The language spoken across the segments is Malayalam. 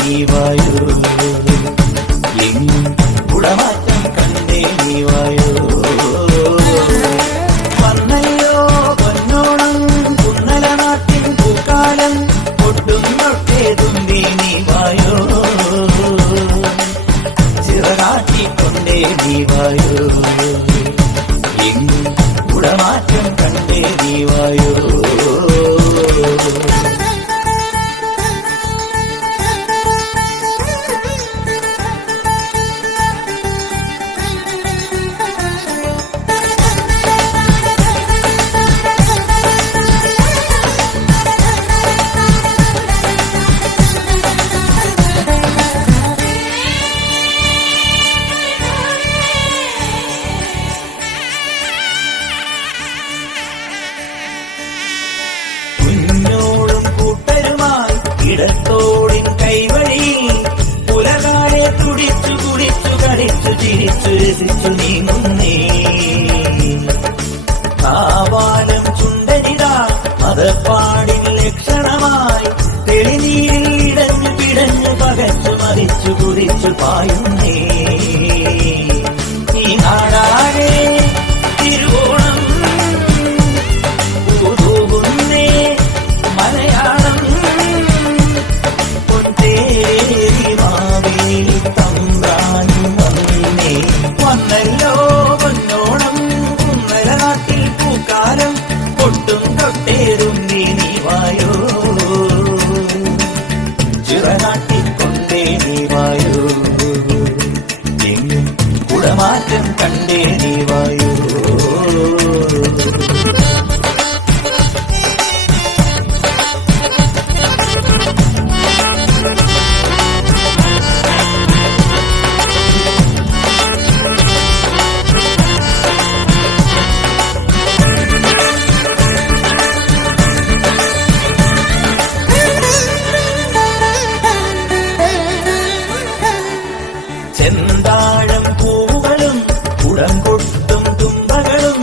നീ വായോ, എങ്ങും കുടമാറ്റം കണ്ടേ നീ വായോ. വന്നല്ലോ പൊന്നോണം കുന്നല നാട്ടിൻ പൂക്കാലം, ഒട്ടും തൊട്ടേ തുമ്പി നീ വായോ, ചിറകാട്ടിക്കൊണ്ടേ നീ വായോ, എങ്ങും കുടമാറ്റം കണ്ടേ നീ വായോ. ഇടത്തോടിൻ കൈവഴിയിൽ പുലകാലെ തുടിച്ചു കുടിച്ചു കളിച്ചു ചിരിച്ചു രസിച്ചു നീങ്ങുന്നേ. കാവാലം ചുണ്ടനിതാ മതപ്പാടിൻ ലക്ഷണമായി തെളിനീരിൽ ഇടഞ്ഞു പിടഞ്ഞു പകച്ചു മറിച്ചു കുടിച്ചു പായുന്നേ. ഈ നാടാകെ തിരുവോണം പൂതൂകുന്നേ, മലയാളം വന്നല്ലോ പൊന്നോണം കുന്നല നാട്ടിൽ പൂക്കാലം, ഒട്ടും തൊട്ടേറും നീ വായോ, ചിറനാട്ടിക്കൊണ്ടേ നീ വായോ, എങ്ങും കുടമാറ്റം കണ്ടേ നീ വായോ. ചെന്താഴം പൂവുകളും കുടംകൊട്ടും തുമ്പകളും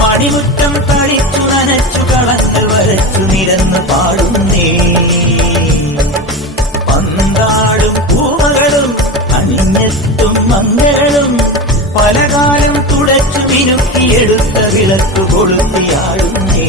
മണിമുറ്റം തളിച്ചു നനച്ചു കളങ്ങൾ വരച്ചു നിരന്ന് പാടുന്നേ. പന്താടും പൂവകളും അണിഞ്ഞെത്തും മംഗളും പലകാലം തുടച്ചു മിനുക്കിയെടുത്ത വിളക്ക് കൊളുത്തിയാടുന്നേ.